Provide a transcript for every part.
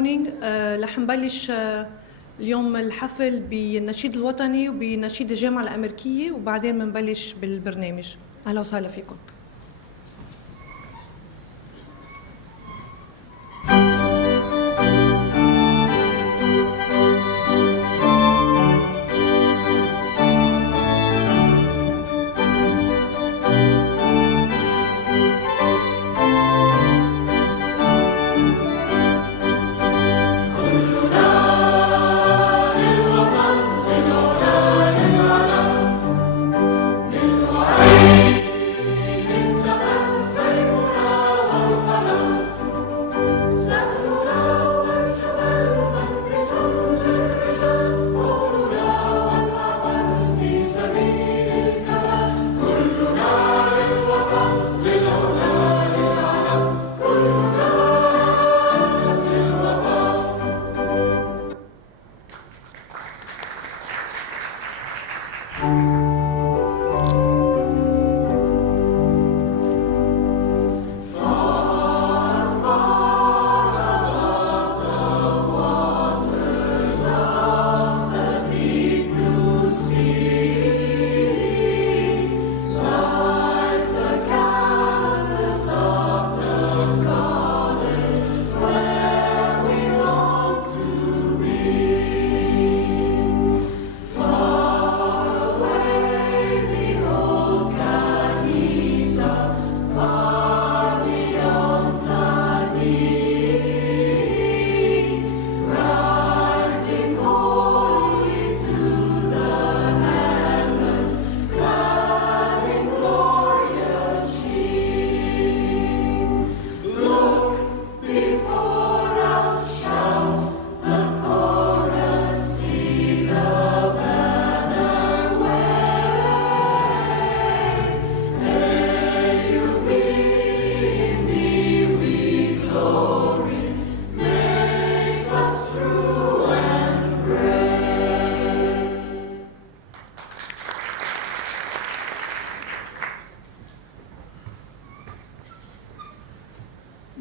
morning. رح نبلش اليوم الحفل بالنشيد الوطني وبنشيد الجامعة الأمريكية وبعدين بنبلش بالبرنامج. أهلا وسهلا فيكم.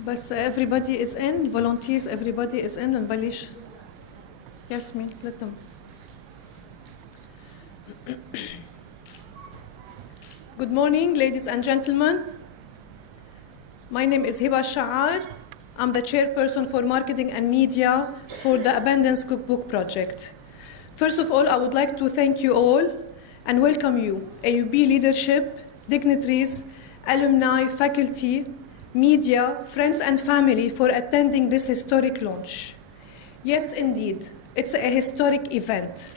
بس everybody is in, volunteers, everybody is in, نبلش. Yasmin, let them. Good morning, ladies and gentlemen. My name is Hiba Sha'ar. I'm the chairperson for marketing and media for the Abundance Cookbook project. First of all, I would like to thank you all and welcome you, AUB leadership, dignitaries, alumni, faculty, media, friends and family for attending this historic launch. Yes, indeed, it's a historic event.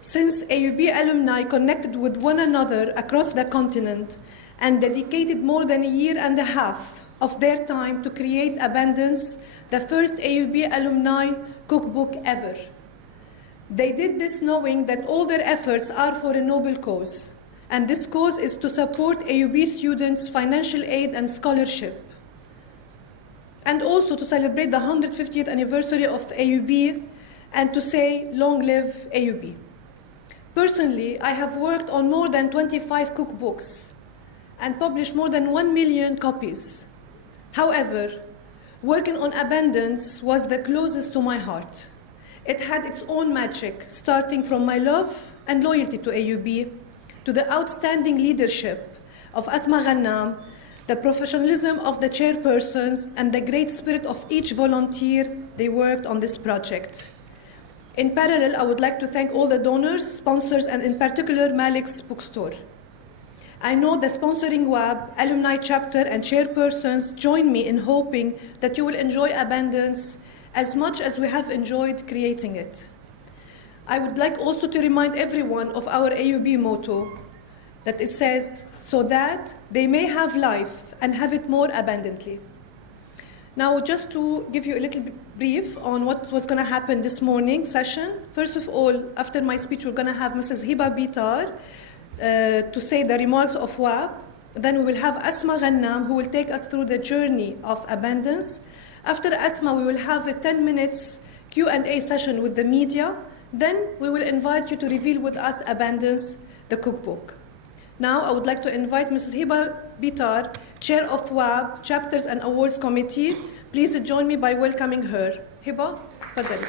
Since AUB alumni connected with one another across the continent and dedicated more than a year and a half of their time to create Abundance, the first AUB alumni cookbook ever. They did this knowing that all their efforts are for a noble cause. And this cause is to support AUB students' financial aid and scholarship, and also to celebrate the 150th anniversary of AUB and to say, long live AUB. Personally, I have worked on more than 25 cookbooks and published more than 1 million copies. However, working on Abundance was the closest to my heart. It had its own magic, starting from my love and loyalty to AUB, to the outstanding leadership of Asma Ghannam, the professionalism of the chairpersons, and the great spirit of each volunteer they worked on this project. In parallel, I would like to thank all the donors, sponsors, and in particular Malik's bookstore. I know the sponsoring WAB, alumni chapter, and chairpersons join me in hoping that you will enjoy Abundance as much as we have enjoyed creating it. I would like also to remind everyone of our AUB motto, that it says, so that they may have life and have it more abundantly. Now, just to give you a little brief on what's going to happen this morning session. First of all, after my speech, we're going to have Mrs. Hiba Bitar to say the remarks of WAB. Then we will have Asma Ghannam, who will take us through the journey of Abundance. After Asma, we will have a 10 minutes Q&A session with the media. Then we will invite you to reveal with us Abundance, the cookbook. Now, I would like to invite Mrs. Hiba Bitar, Chair of WAB Chapters and Awards Committee. Please join me by welcoming her. Hiba, تفضلي.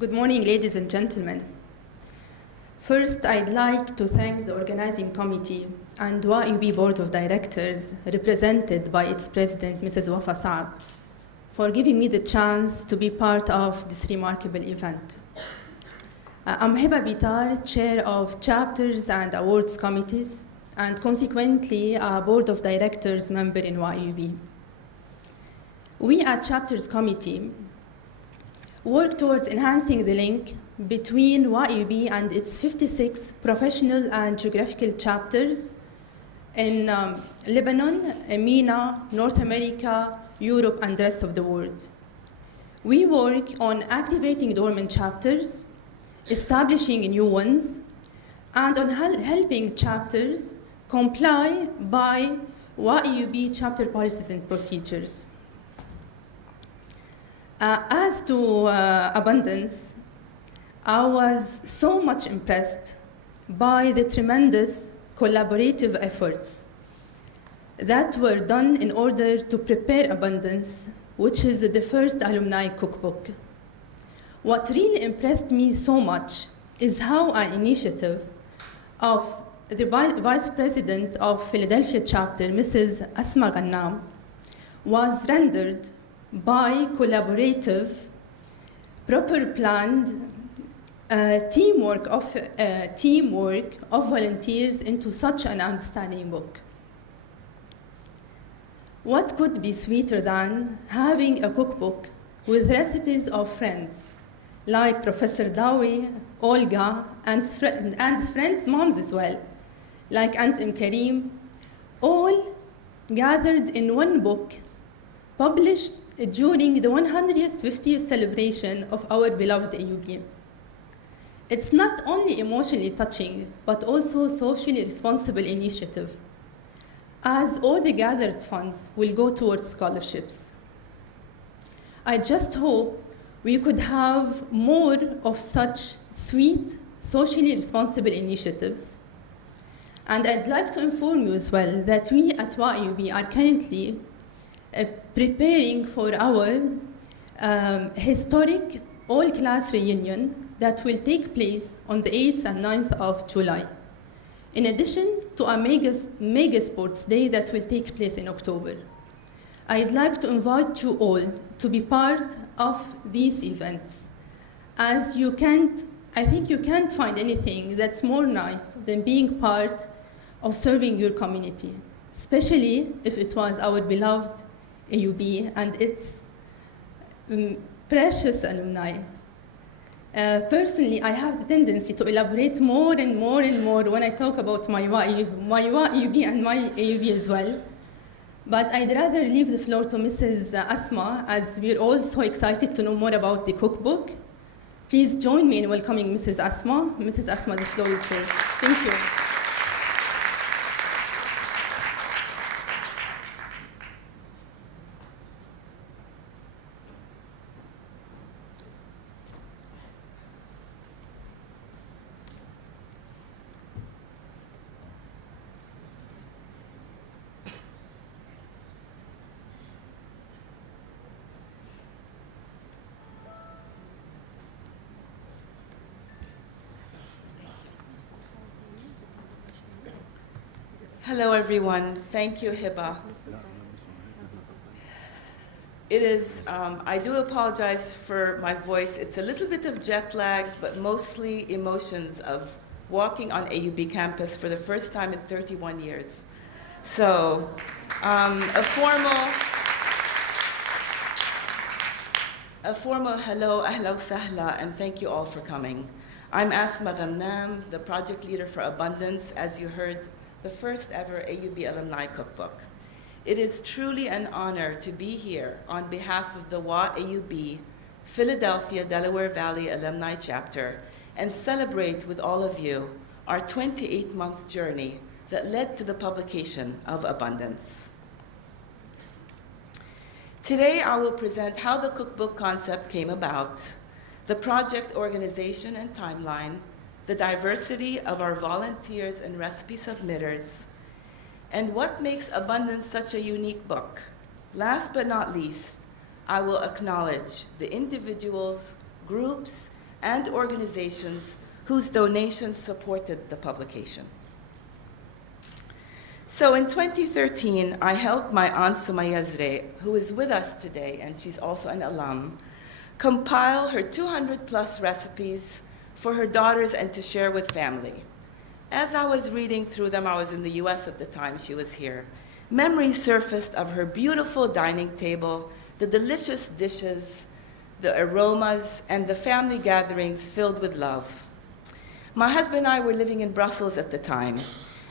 Good morning, ladies and gentlemen. First, I'd like to thank the organizing committee and AUB Board of Directors, represented by its president, Mrs. Wafa Saab, for giving me the chance to be part of this remarkable event. I'm Hiba Bitar, Chair of Chapters and Awards Committees, and consequently a Board of Directors member in AUB. We at Chapters Committee work towards enhancing the link between AUB and its 56 professional and geographical chapters in Lebanon, MENA, North America, Europe, and the rest of the world. We work on activating dormant chapters, establishing new ones, and on helping chapters comply by AUB chapter policies and procedures. As to abundance, I was so much impressed by the tremendous collaborative efforts that were done in order to prepare Abundance, which is the first alumni cookbook. What really impressed me so much is how an initiative of the Vice President of Philadelphia chapter, Mrs. Asma Ghannam, was rendered by collaborative, proper planned teamwork of volunteers into such an outstanding book. What could be sweeter than having a cookbook with recipes of friends like Professor Dawi, Olga, and friends' moms as well, like Aunt Karim, all gathered in one book, published during the 150th celebration of our beloved AUB. It's not only emotionally touching, but also socially responsible initiative, as all the gathered funds will go towards scholarships. I just hope we could have more of such sweet, socially responsible initiatives. And I'd like to inform you as well that we at AUB are currently preparing for our historic all-class reunion that will take place on the 8th and 9th of July, in addition to a mega sports day that will take place in October. I'd like to invite you all to be part of these events, as I think you can't find anything that's more nice than being part of serving your community, especially if it was our beloved AUB and its precious alumni. Personally, I have the tendency to elaborate more and more and more when I talk about my AUB and my AUB as well. But I'd rather leave the floor to Mrs. Asma, as we're all so excited to know more about the cookbook. Please join me in welcoming Mrs. Asma. Mrs. Asma, the floor is yours. Thank you. Hello, everyone. Thank you, Hiba. It is, I do apologize for my voice. It's a little bit of jet lag, but mostly emotions of walking on AUB campus for the first time in 31 years. So, a formal hello, ahla sahla, and thank you all for coming. I'm Asma Ghannam, the project leader for Abundance, as you heard, the first ever AUB Alumni Cookbook. It is truly an honor to be here on behalf of the AUB Philadelphia Delaware Valley Alumni Chapter and celebrate with all of you our 28-month journey that led to the publication of Abundance. Today, I will present how the cookbook concept came about, the project organization and timeline, the diversity of our volunteers and recipe submitters, and what makes Abundance such a unique book. Last but not least, I will acknowledge the individuals, groups, and organizations whose donations supported the publication. So in 2013, I helped my Aunt Sumaya Zre, who is with us today, and she's also an alum, compile her 200+ recipes for her daughters and to share with family. As I was reading through them, I was in the US at the time she was here, memories surfaced of her beautiful dining table, the delicious dishes, the aromas, and the family gatherings filled with love. My husband and I were living in Brussels at the time,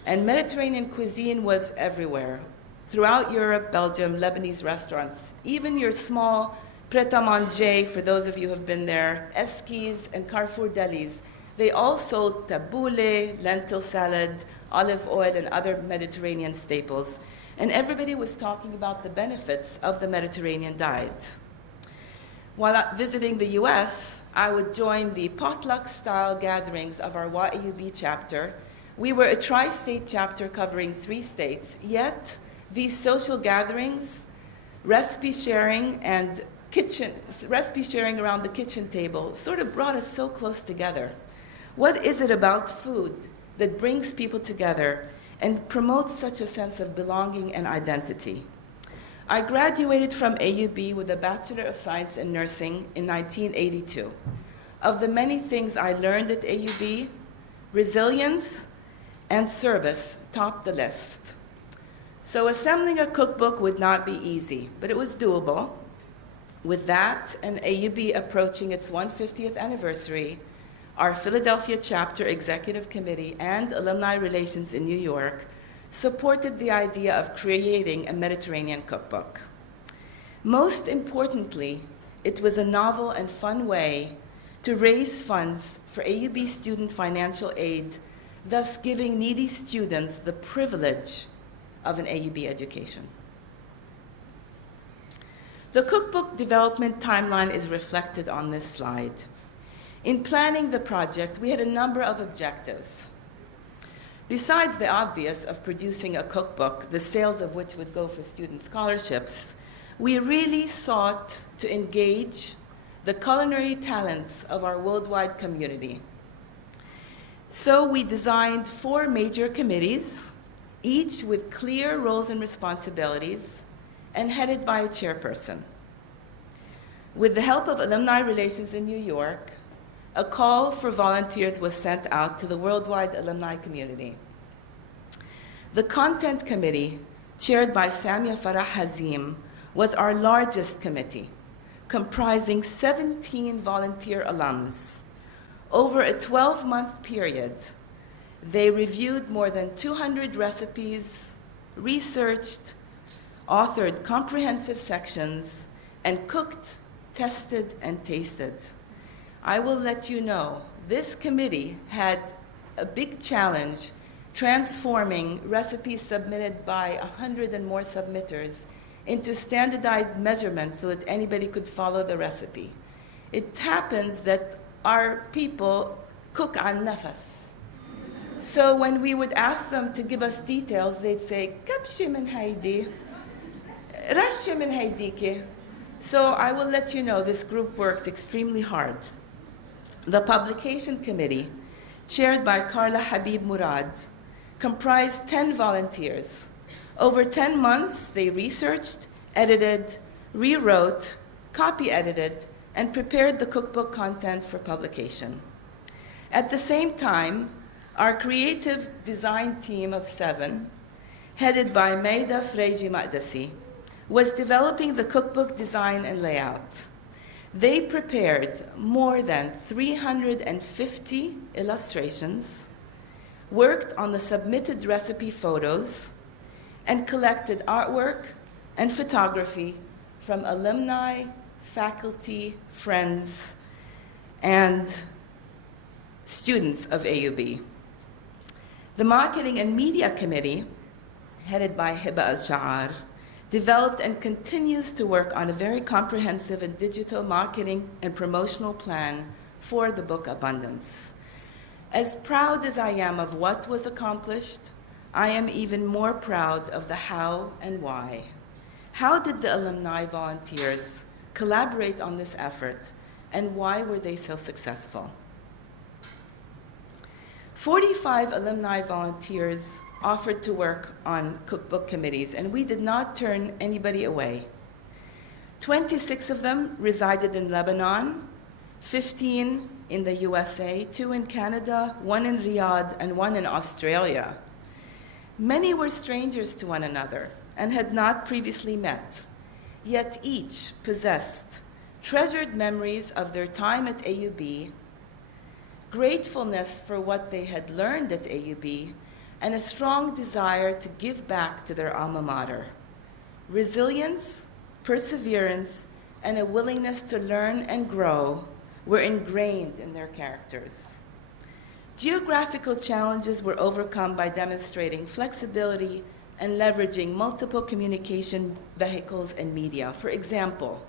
and Mediterranean cuisine was everywhere. Throughout Europe, Belgium, Lebanese restaurants, even your small pret-a-manger, for those of you who have been there, Eskies and Carrefour delis, they all sold tabbouleh, lentil salad, olive oil, and other Mediterranean staples. And everybody was talking about the benefits of the Mediterranean diet. While visiting the US, I would join the potluck-style gatherings of our AUB chapter. We were a tri-state chapter covering 3 states, yet these social gatherings, recipe sharing around the kitchen table sort of brought us so close together. What is it about food that brings people together and promotes such a sense of belonging and identity? I graduated from AUB with a Bachelor of Science in Nursing in 1982. Of the many things I learned at AUB, resilience and service topped the list. So assembling a cookbook would not be easy, but it was doable. With that and AUB approaching its 150th anniversary, our Philadelphia chapter executive committee and alumni relations in New York supported the idea of creating a Mediterranean cookbook. Most importantly, it was a novel and fun way to raise funds for AUB student financial aid, thus giving needy students the privilege of an AUB education. The cookbook development timeline is reflected on this slide. In planning the project, we had a number of objectives. Besides the obvious of producing a cookbook, the sales of which would go for student scholarships, we really sought to engage the culinary talents of our worldwide community. So we designed 4 major committees, each with clear roles and responsibilities, and headed by a chairperson. With the help of Alumni Relations in New York, a call for volunteers was sent out to the worldwide alumni community. The Content Committee, chaired by Samia Farah Hazim, was our largest committee, comprising 17 volunteer alums. Over a 12-month period, they reviewed more than 200 recipes, researched, authored comprehensive sections, and cooked, tested, and tasted. I will let you know, this committee had a big challenge transforming recipes submitted by 100 and more submitters into standardized measurements so that anybody could follow the recipe. It happens that our people cook on nafas. So when we would ask them to give us details, they'd say, kabshi min haydi, rashi min haydiki. So I will let you know this group worked extremely hard. The publication committee, chaired by Carla Habib Murad, comprised 10 volunteers. Over 10 months, they researched, edited, rewrote, copy-edited, and prepared the cookbook content for publication. At the same time, our creative design team of 7, headed by Maida Freji Maqdasi, was developing the cookbook design and layout. They prepared more than 350 illustrations, worked on the submitted recipe photos, and collected artwork and photography from alumni, faculty, friends, and students of AUB. The Marketing and Media Committee, headed by Hiba Al-Sha'ar, developed and continues to work on a very comprehensive and digital marketing and promotional plan for the book Abundance. As proud as I am of what was accomplished, I am even more proud of the how and why. How did the alumni volunteers collaborate on this effort, and why were they so successful? 45 alumni volunteers offered to work on cookbook committees, and we did not turn anybody away. 26 of them resided in Lebanon, 15 in the USA, 2 in Canada, 1 in Riyadh, and 1 in Australia. Many were strangers to one another and had not previously met, yet each possessed treasured memories of their time at AUB, gratefulness for what they had learned at AUB, and a strong desire to give back to their alma mater. Resilience, perseverance, and a willingness to learn and grow were ingrained in their characters. Geographical challenges were overcome by demonstrating flexibility and leveraging multiple communication vehicles and media. For example,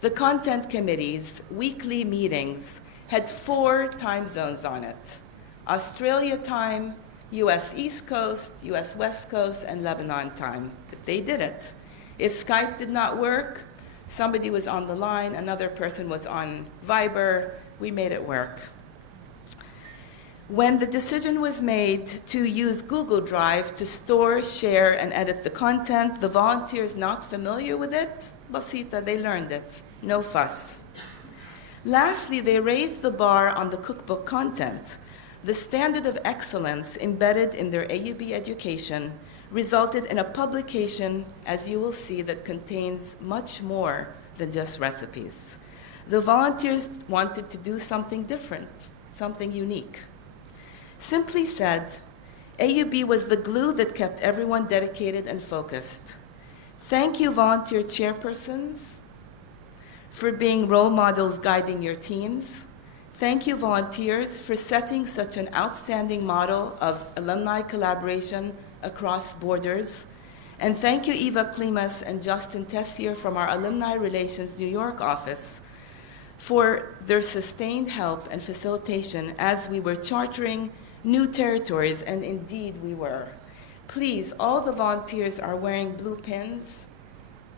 the content committee's weekly meetings had 4 time zones on it: Australia time, US East Coast, US West Coast, and Lebanon time. But they did it. If Skype did not work, somebody was on the line, another person was on Viber, we made it work. When the decision was made to use Google Drive to store, share, and edit the content, the volunteers not familiar with it, basita, they learned it, no fuss. Lastly, they raised the bar on the cookbook content. The standard of excellence embedded in their AUB education resulted in a publication, as you will see, that contains much more than just recipes. The volunteers wanted to do something different, something unique. Simply said, AUB was the glue that kept everyone dedicated and focused. Thank you, volunteer chairpersons, for being role models guiding your teams. Thank you, volunteers, for setting such an outstanding model of alumni collaboration across borders. And thank you, Eva Klimas and Justin Tessier from our Alumni Relations New York office for their sustained help and facilitation as we were chartering new territories, and indeed we were. Please, all the volunteers are wearing blue pins.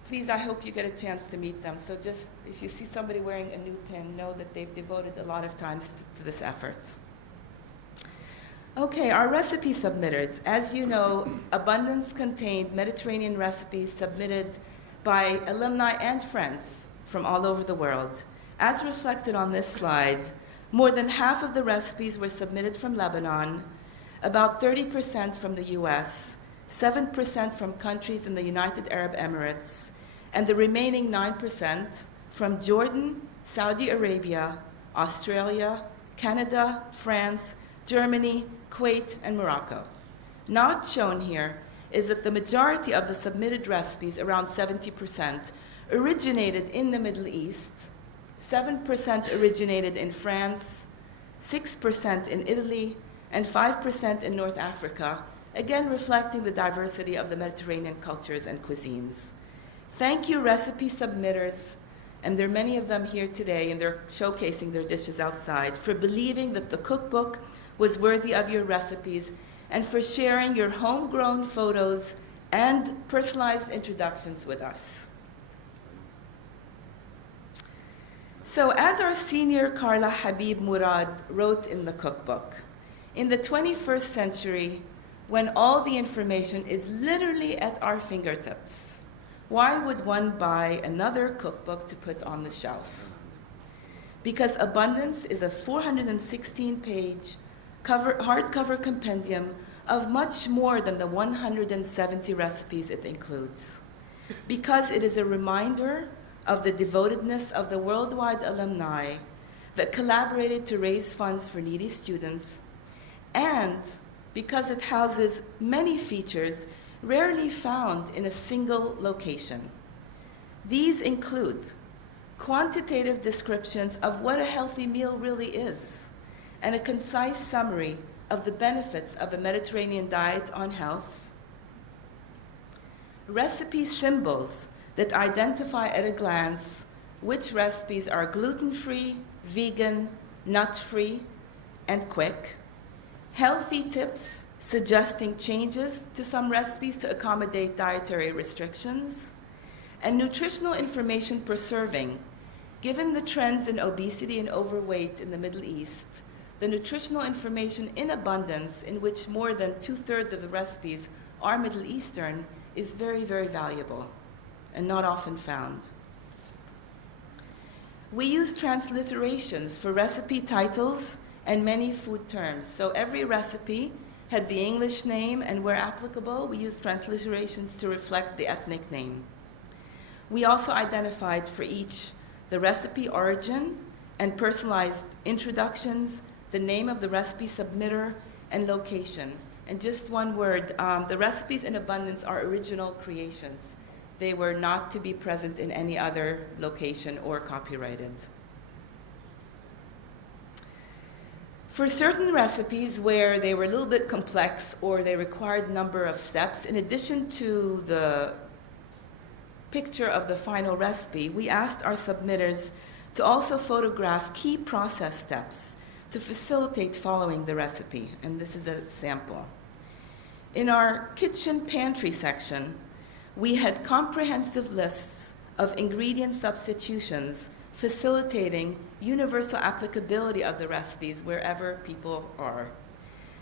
Please, I hope you get a chance to meet them. So just, if you see somebody wearing a new pin, know that they've devoted a lot of time to this effort. Okay, our recipe submitters. As you know, Abundance contained Mediterranean recipes submitted by alumni and friends from all over the world. As reflected on this slide, more than half of the recipes were submitted from Lebanon, about 30% from the US, 7% from countries in the United Arab Emirates, and the remaining 9% from Jordan, Saudi Arabia, Australia, Canada, France, Germany, Kuwait, and Morocco. Not shown here is that the majority of the submitted recipes, around 70%, originated in the Middle East, 7% originated in France, 6% in Italy, and 5% in North Africa, again reflecting the diversity of the Mediterranean cultures and cuisines. Thank you, recipe submitters, and there are many of them here today, and they're showcasing their dishes outside, for believing that the cookbook was worthy of your recipes, and for sharing your homegrown photos and personalized introductions with us. So as our senior Carla Habib Murad wrote in the cookbook, in the 21st century, when all the information is literally at our fingertips, why would one buy another cookbook to put on the shelf? Because Abundance is a 416-page hardcover compendium of much more than the 170 recipes it includes. Because it is a reminder of the devotedness of the worldwide alumni that collaborated to raise funds for needy students, and because it houses many features rarely found in a single location. These include quantitative descriptions of what a healthy meal really is, and a concise summary of the benefits of a Mediterranean diet on health, recipe symbols that identify at a glance which recipes are gluten-free, vegan, nut-free, and quick, healthy tips suggesting changes to some recipes to accommodate dietary restrictions, and nutritional information per serving. Given the trends in obesity and overweight in the Middle East, the nutritional information in abundance, in which more than 2/3 of the recipes are Middle Eastern, is very, very valuable and not often found. We use transliterations for recipe titles and many food terms. So every recipe had the English name, and where applicable, we use transliterations to reflect the ethnic name. We also identified for each the recipe origin and personalized introductions, the name of the recipe submitter, and location. And just one word, the recipes in abundance are original creations. They were not to be present in any other location or copyrighted. For certain recipes where they were a little bit complex or they required a number of steps, in addition to the picture of the final recipe, we asked our submitters to also photograph key process steps to facilitate following the recipe, and this is a sample. In our kitchen pantry section, we had comprehensive lists of ingredient substitutions facilitating universal applicability of the recipes wherever people are.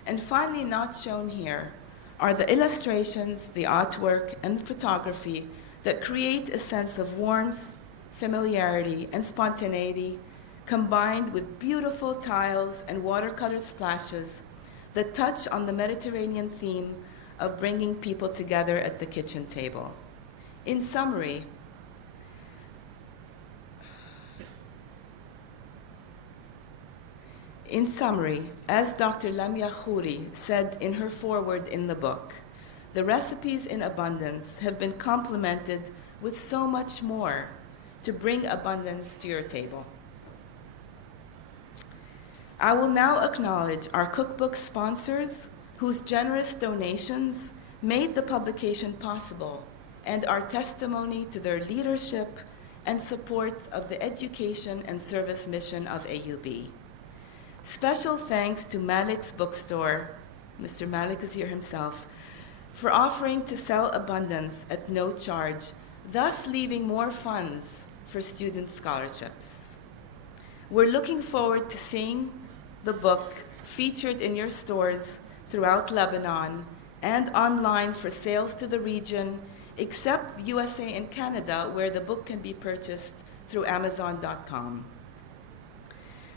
And finally, not shown here, are the illustrations, the artwork, and photography that create a sense of warmth, familiarity, and spontaneity, combined with beautiful tiles and watercolor splashes that touch on the Mediterranean theme of bringing people together at the kitchen table. In summary, as Dr. Lamia Khouri said in her foreword in the book, the recipes in abundance have been complemented with so much more to bring abundance to your table. I will now acknowledge our cookbook sponsors whose generous donations made the publication possible and are testimony to their leadership and support of the education and service mission of AUB. Special thanks to Malik's bookstore, Mr. Malik is here himself, for offering to sell abundance at no charge, thus leaving more funds for student scholarships. We're looking forward to seeing the book featured in your stores throughout Lebanon and online for sales to the region, except the USA and Canada, where the book can be purchased through Amazon.com.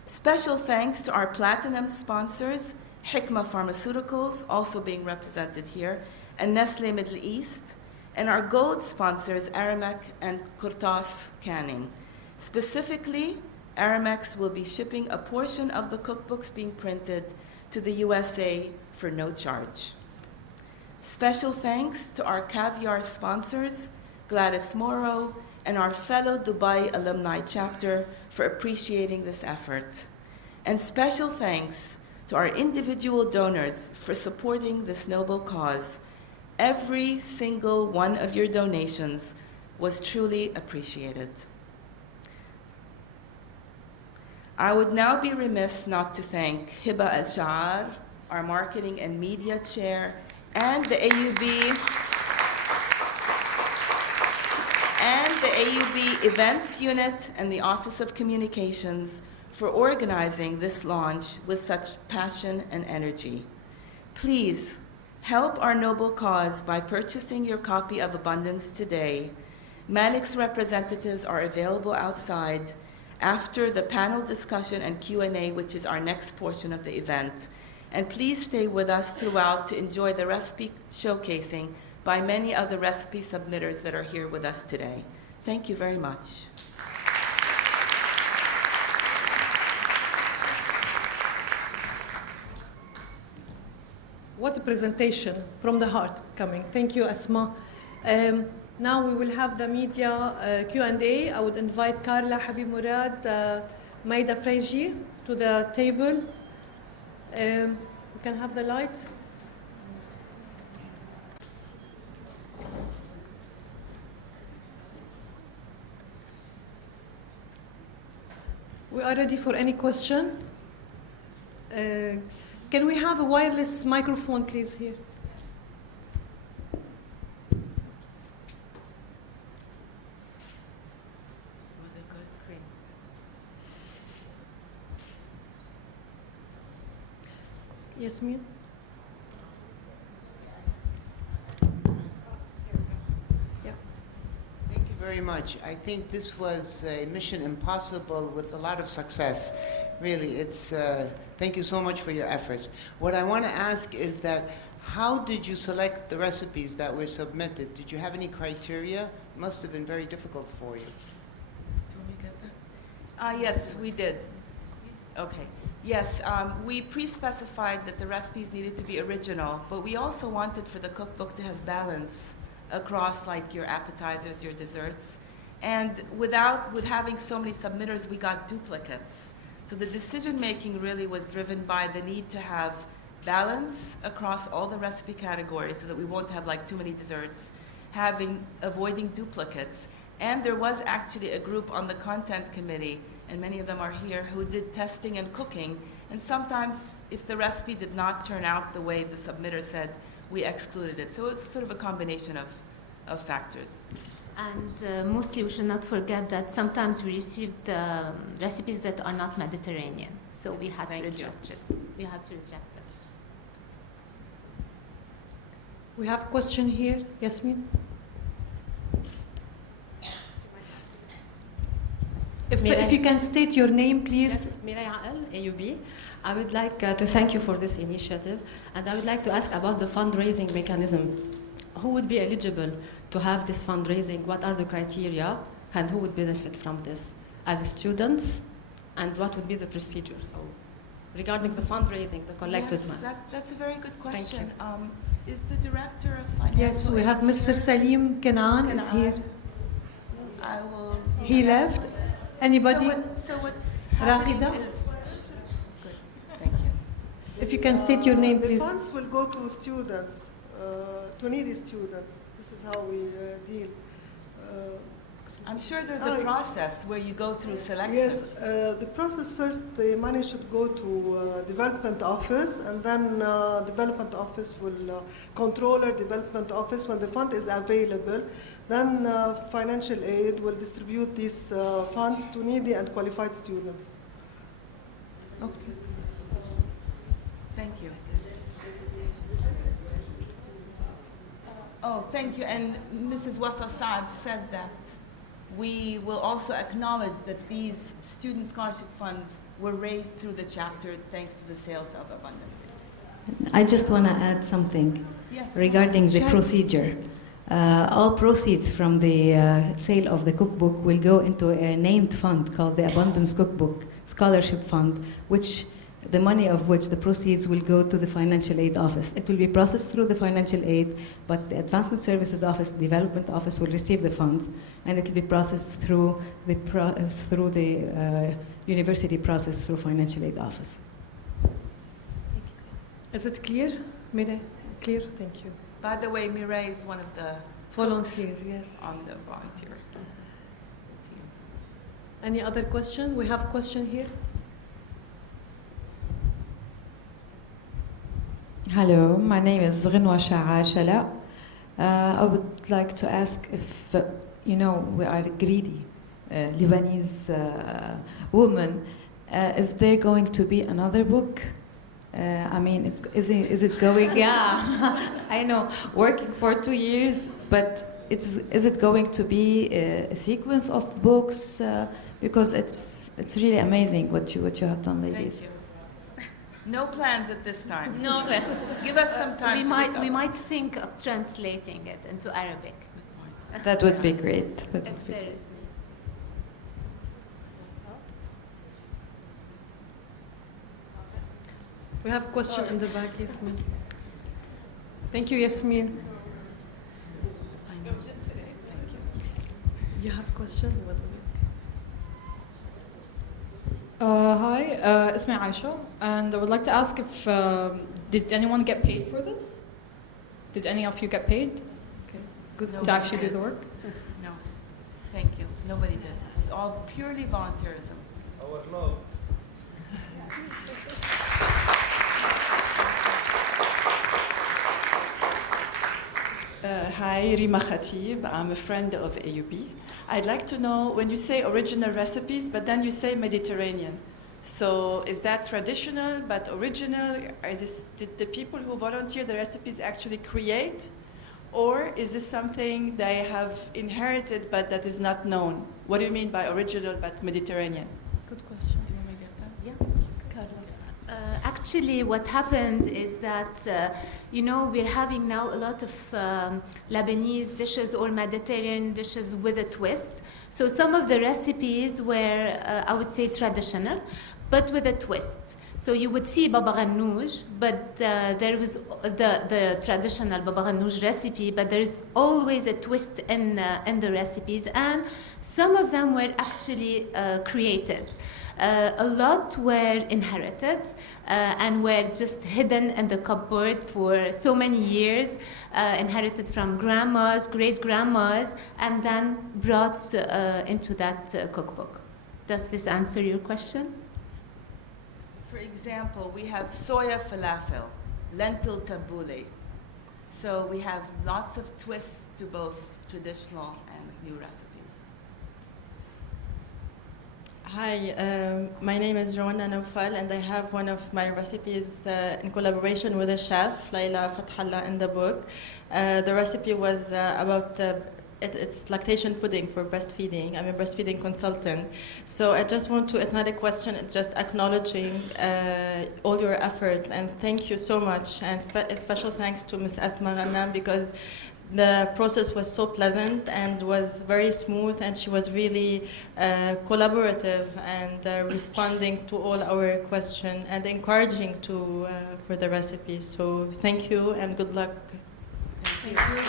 Special thanks to our platinum sponsors, Hikma Pharmaceuticals, also being represented here, and Nestle Middle East, and our gold sponsors, Aramex and Kurtas Canning. Specifically, Aramex will be shipping a portion of the cookbooks being printed to the USA for no charge. Special thanks to our caviar sponsors, Gladys Morrow, and our fellow Dubai Alumni Chapter for appreciating this effort. And special thanks to our individual donors for supporting this noble cause. Every single one of your donations was truly appreciated. I would now be remiss not to thank Hiba Al-Sha'ar, our Marketing and Media Chair, and the AUB Events Unit and the Office of Communications for organizing this launch with such passion and energy. Please help our noble cause by purchasing your copy of Abundance today. Malik's representatives are available outside after the panel discussion and Q&A, which is our next portion of the event. And please stay with us throughout to enjoy the recipe showcasing by many of the recipe submitters that are here with us today. Thank you very much. What a presentation from the heart coming. Thank you, Asma. Now we will have the media Q&A. I would invite Carla Habib Murad, Maida Freji to the table. We can have the light. We are ready for any question. Can we have a wireless microphone, please, here? Was it good? Great. Yasmin? Thank you very much. I think this was a mission impossible with a lot of success. Really, thank you so much for your efforts. What I want to ask is that how did you select the recipes that were submitted? Did you have any criteria? It must have been very difficult for you. Do we get that? Yes, we did. Okay. Yes, we pre-specified that the recipes needed to be original, but we also wanted for the cookbook to have balance across like your appetizers, your desserts. And with having so many submitters, we got duplicates. So the decision-making really was driven by the need to have balance across all the recipe categories so that we won't have like too many desserts, avoiding duplicates. And there was actually a group on the content committee, and many of them are here, who did testing and cooking. And sometimes if the recipe did not turn out the way the submitter said, we excluded it. So it was sort of a combination of factors. And mostly we should not forget that sometimes we received recipes that are not Mediterranean. So we had to reject it. We had to reject them. We have a question here. Yasmin? If you can state your name, please. Yes, Mirai Aal, AUB. I would like to thank you for this initiative, and I would like to ask about the fundraising mechanism. Who would be eligible to have this fundraising? What are the criteria, and who would benefit from this? As students, and what would be the procedure? So, regarding the fundraising, the collected Yes, money. that's a very good Thank question. Is the director of finance? Yes, we have Mr. Salim Kenan is here. I will. He left. Anybody? So what's happening Raghida? is good. Thank you. If you can state your name, please. The funds will go to students, to needy students. This is how we deal. I'm sure there's a process where you go through selection. Yes, the process first, the money should go to development office, and then development office will controller development office when the fund is available. Then financial aid will distribute these funds to needy and qualified students. Okay. Thank you. Oh, thank you. And Mrs. Wafa Saab said that we will also acknowledge that these student scholarship funds were raised through the chapter thanks to the sales of Abundance. I just want to add something Yes. regarding the Sure. procedure. All proceeds from the sale of the cookbook will go into a named fund called the Abundance Cookbook Scholarship Fund, which the money of which the proceeds will go to the financial aid office. It will be processed through the financial aid, but the Advancement Services Office, the Development Office will receive the funds, and it will be processed through the university process through financial aid office. Is it clear? Mirai? Clear? Thank you. By the way, Mireille is one of the Volunteers, yes. on the volunteer team. Any other question? We have a question here. Hello, my name is Ghinwa Sha'ar Shala. I would like to ask if, we are greedy Lebanese women. Is there going to be another book? Is it going? Yeah, I know, working for 2 years, but is it going to be a sequence of books? Because it's really amazing what you have done, ladies. Thank you. No plans at this time. No, Give us some time. we might think of translating it into Arabic. That would be great. That would If be there great. is. We have a question in the back, Yasmin. Thank you, Yasmin. You have a question? Hi, it's me Aisha, and I would like to ask if did anyone get paid for this? Did any of you get paid Good. to actually do the work? No. Thank you. Nobody did. It was all purely volunteerism. Our love. Hi, Rima Khatib. I'm a friend of AUB. I'd like to know, when you say original recipes, but then you say Mediterranean. So is that traditional but original? Did the people who volunteer the recipes actually create? Or is this something they have inherited but that is not known? What do you mean by original but Mediterranean? Good question. Do you want me to get that? Yeah. Actually, what happened is that, we're having now a lot of Lebanese dishes or Mediterranean dishes with a twist. So some of the recipes were, I would say, traditional, but with a twist. So you would see baba ghanoush, but there was the traditional baba ghanoush recipe, but there's always a twist in the recipes, and some of them were actually created. A lot were inherited and were just hidden in the cupboard for so many years, inherited from grandmas, great-grandmas, and then brought into that cookbook. Does this answer your question? For example, we have soya falafel, lentil tabbouleh. So we have lots of twists to both traditional and new recipes. Hi, my name is Joanna Naufal, and I have one of my recipes in collaboration with a chef, Laila Fathallah, in the book. The recipe was about it's lactation pudding for breastfeeding. I'm a breastfeeding consultant. So I just want to, it's not a question, it's just acknowledging all your efforts, and thank you so much. And a special thanks to Ms. Asma Ghannam, because the process was so pleasant and was very smooth, and she was really collaborative and responding to all our questions and encouraging for the recipe. So thank you and good luck. Thank you.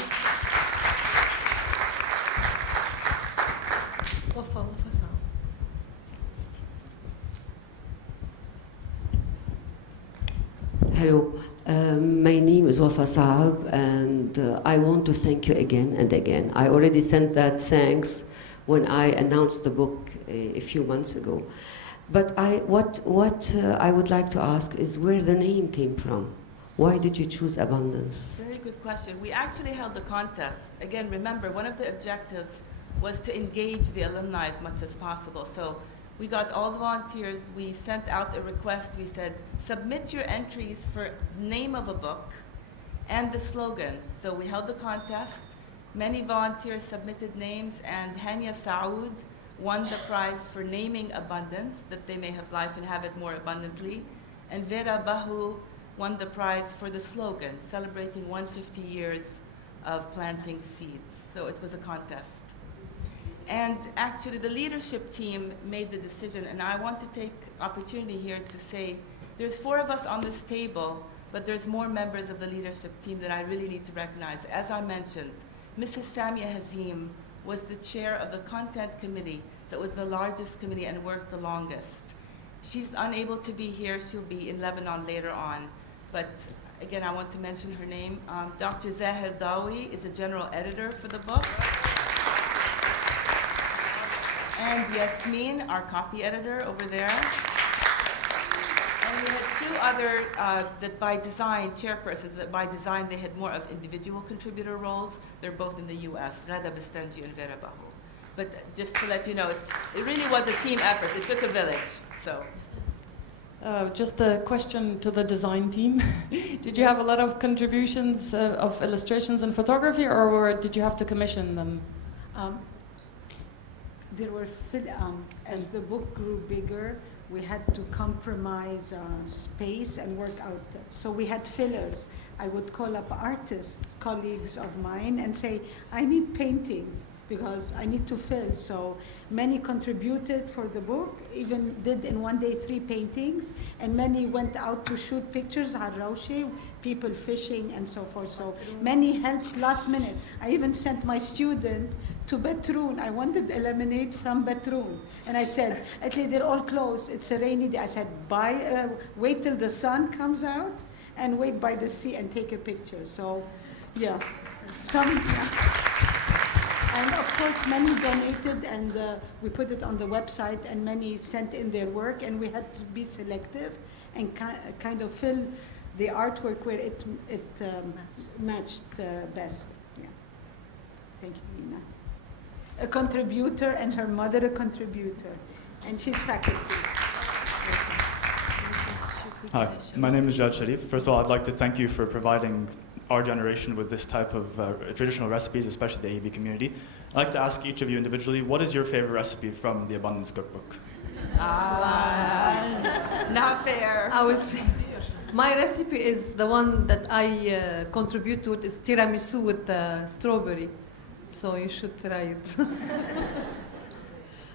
Hello, my name is Wafa Saab, and I want to thank you again and again. I already sent that thanks when I announced the book a few months ago. But what I would like to ask is where the name came from. Why did you choose abundance? Very good question. We actually held a contest. Again, remember, one of the objectives was to engage the alumni as much as possible. So we got all the volunteers, we sent out a request, we said, submit your entries for name of a book and the slogan. So we held the contest, many volunteers submitted names, and Hania Saoud won the prize for naming abundance, that they may have life and have it more abundantly. And Vera Bahu won the prize for the slogan, celebrating 150 years of planting seeds. So it was a contest. And actually, the leadership team made the decision, and I want to take opportunity here to say, there's 4 of us on this table, but there's more members of the leadership team that I really need to recognize. As I mentioned, Mrs. Samia Hazim was the chair of the content committee that was the largest committee and worked the longest. She's unable to be here. She'll be in Lebanon later on. But again, I want to mention her name. Dr. Zahir Dawi is a general editor for the book. And Yasmin, our copy editor over there. And we had 2 other that by design, chairpersons, that by design they had more of individual contributor roles. They're both in the US, Ghada Bistanji and Vera Bahu. But just to let you know, it really was a team effort. It took a village, so. Just a question to the design team. Did you have a lot of contributions of illustrations and photography, or did you have to commission them? There were, as the book grew bigger, we had to compromise space and work out. So we had fillers. I would call up artists, colleagues of mine, and say, I need paintings because I need to fill. So many contributed for the book, even did in one day 3 paintings, and many went out to shoot pictures, Harraushi, people fishing and so forth. So many helped last minute. I even sent my student to Betroun. I wanted lemonade from Betroun. And I said, actually they're all closed. It's a rainy day. I said, wait till the sun comes out and wait by the sea and take a picture. So, yeah. And of course, many donated, and we put it on the website, and many sent in their work, and we had to be selective and kind of fill the artwork where it matched best. Yeah. Thank you, Nina. A contributor, and her mother a contributor, and she's faculty. Hi, my name is Jad Sharif. First of all, I'd like to thank you for providing our generation with this type of traditional recipes, especially the AUB community. I'd like to ask each of you individually, what is your favorite recipe from the Abundance Cookbook? Not fair. I would say my recipe is the one that I contribute to. It's tiramisu with strawberry. So you should try it.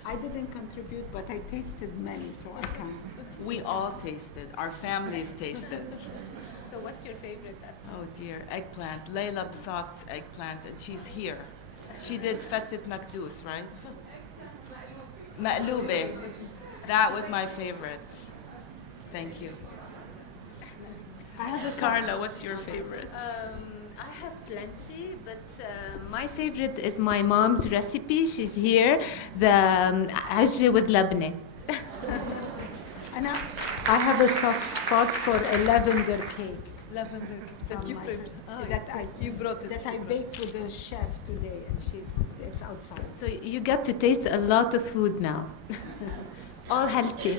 I didn't contribute, but I tasted many, so I can. We all tasted. Our families tasted. So what's your favorite recipe? Oh dear, eggplant. Layla Bsat's eggplant, and she's here. She did fettet makdous, right? Ma'lube. That was my favorite. Thank you. Carla, what's your favorite? I have plenty, but my favorite is my mom's recipe. She's here, the ajj with labne. And I have a soft spot for a lavender cake. Lavender that you brought it. That I baked with the chef today, and it's outside. So you get to taste a lot of food now. All healthy.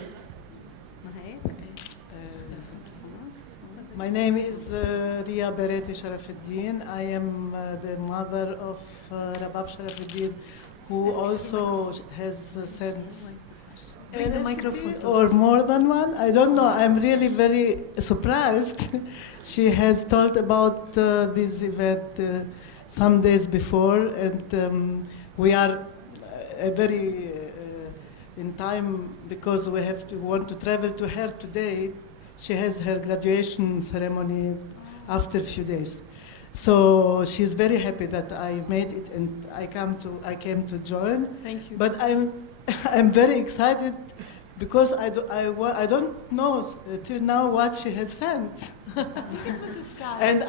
My name is Ria Bereti Sharafuddin. I am the mother of Rabab Sharafuddin, who also has sent Bring the microphone. or more than one. I don't know. I'm really very surprised. She has told about this event some days before, and we are very in time because we want to travel to her today. She has her graduation ceremony after a few days. So she's very happy that I made it and I came to join. Thank you. But I'm very excited because I don't know till now what she has sent. And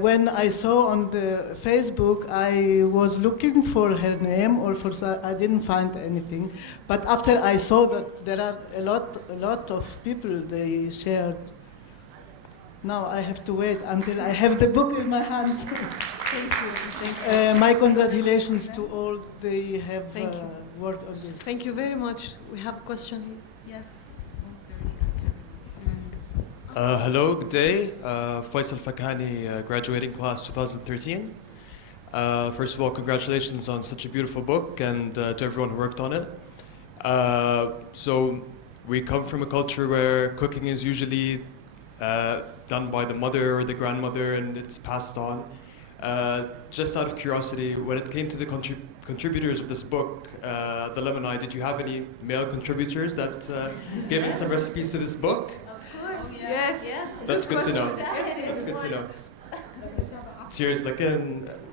when I saw on the Facebook, I was looking for her name I didn't find anything. But after I saw that there are a lot of people they shared. Now I have to wait until I have the book in my hands. Thank you. Thank you. My congratulations to all they have worked on this. Thank you very much. We have a question here. Yes. Hello, good day. Faisal Fakhani, graduating class 2013. First of all, congratulations on such a beautiful book and to everyone who worked on it. So we come from a culture where cooking is usually done by the mother or the grandmother and it's passed on. Just out of curiosity, when it came to the contributors of this book, the Lemonade, did you have any male contributors that gave in some recipes to this book? Yes. That's good to know. Yes. That's good to know. Cheers.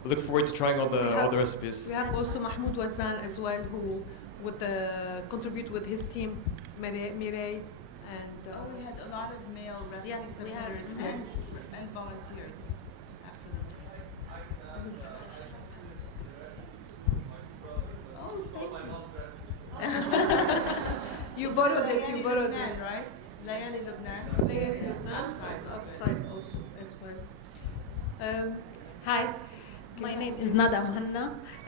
Look forward to trying all the recipes. We have also Mahmoud Wazan as well, who would contribute with his team, Mireille, and we had a lot of male recipe submitters and volunteers. Absolutely. You borrowed it. Right? Layali Lubnan. Layali Lubnan. It's outside also as well. Hi, my name is Nada Muhanna.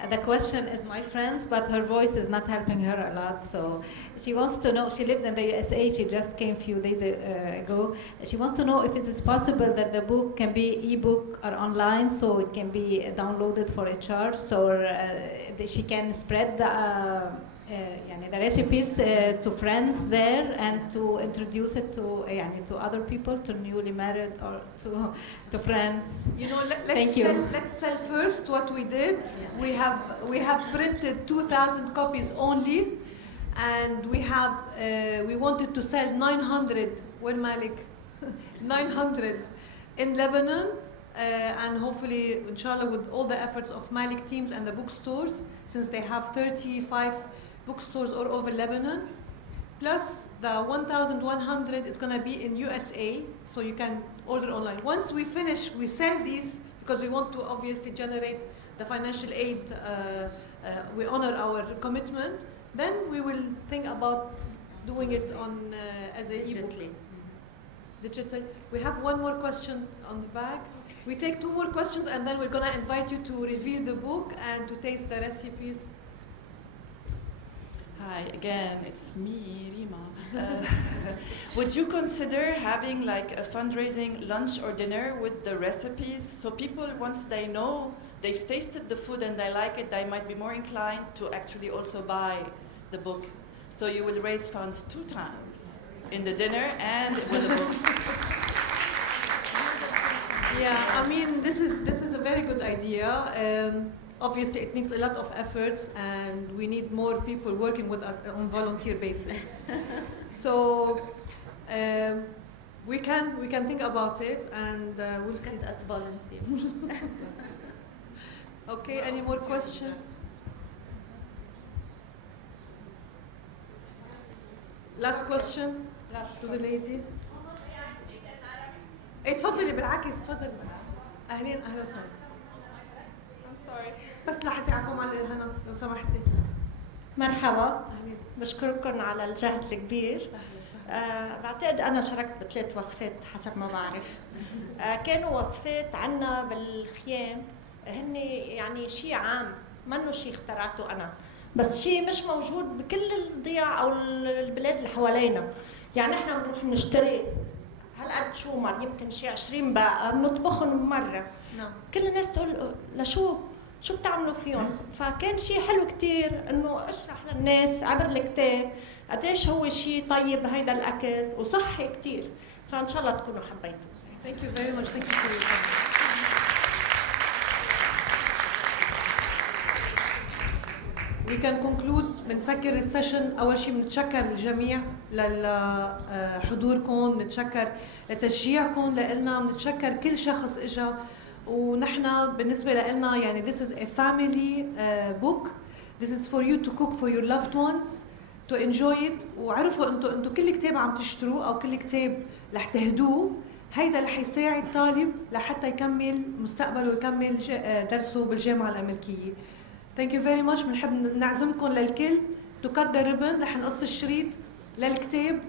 The question is my friend's, but her voice is not helping her a lot. So she wants to know, she lives in the USA, she just came a few days ago. She wants to know if it is possible that the book can be ebook or online, so it can be downloaded for a charge, so she can spread the recipes to friends there and to introduce it to other people, to newly married or to friends. You know, let's sell first what we did. Yeah. We have printed 2,000 copies only, and we wanted to sell 900. When Malik, 900 in Lebanon, and hopefully, inshallah, with all the efforts of Malik teams and the bookstores, since they have 35 bookstores all over Lebanon, plus the 1,100 is going to be in USA, so you can order online. Once we finish, we sell these because we want to obviously generate the financial aid, we honor our commitment, then we will think about doing it on as a ebook. Digital. We have one more question on the back. We take 2 more questions and then we're going to invite you to reveal the book and to taste the recipes. Hi, again, it's me, Rima. Would you consider having like a fundraising lunch or dinner with the recipes so people, once they know, they've tasted the food and they like it, they might be more inclined to actually also buy the book? So you will raise funds 2 times, in the dinner and with the book. Yeah, I mean, this is a very good idea. Obviously, it needs a lot of efforts, and we need more people working with us on volunteer basis. So we can think about it, and we'll see. As volunteers. Okay, any more questions? Last question to the lady. اتفضلي بالعكس تفضلي. اهلين اهلا وسهلا. I'm sorry. بس لحظة عفوا مع هنا لو سمحتي. مرحبا. بشكركم على الجهد الكبير. بعتقد أنا شاركت ب3 وصفات حسب ما بعرف. كانوا وصفات عنا بالخيام هن يعني شيء عام منه شيء اخترعته أنا بس شيء مش موجود بكل الضياع أو البلاد اللي حوالينا. يعني إحنا بنروح نشتري هالقد شومر يمكن شيء 20 باقة بنطبخهم مرة. نعم. كل الناس تقول لشو بتعملوا فيهم؟ فكان شيء حلو كتير انه اشرح للناس عبر الكتاب قديش هو شيء طيب هيدا الاكل وصحي كتير، فان شاء الله تكونوا حبيتوا. Thank you very much. Thank you for your time. We can conclude. بنسكر السيشن. أول شيء بنتشكر الجميع لحضوركم، بنتشكر لتشجيعكم لنا، بنتشكر كل شخص إجا. ونحن بالنسبة لنا يعني this is a family book. This is for you to cook for your loved ones, to enjoy it. وعرفوا انتوا كل كتاب عم تشتروه او كل كتاب رح تهدوه، هيدا رح يساعد طالب لحتى يكمل مستقبله ويكمل درسه بالجامعة الأمريكية. Thank you very much. بنحب نعزمكم للكل to cut the ribbon. رح نقص الشريط للكتاب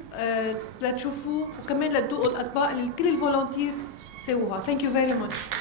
لتشوفوه وكمان لتذوقوا الأطباق اللي كل الفولونتيرز سووها. Thank you very much.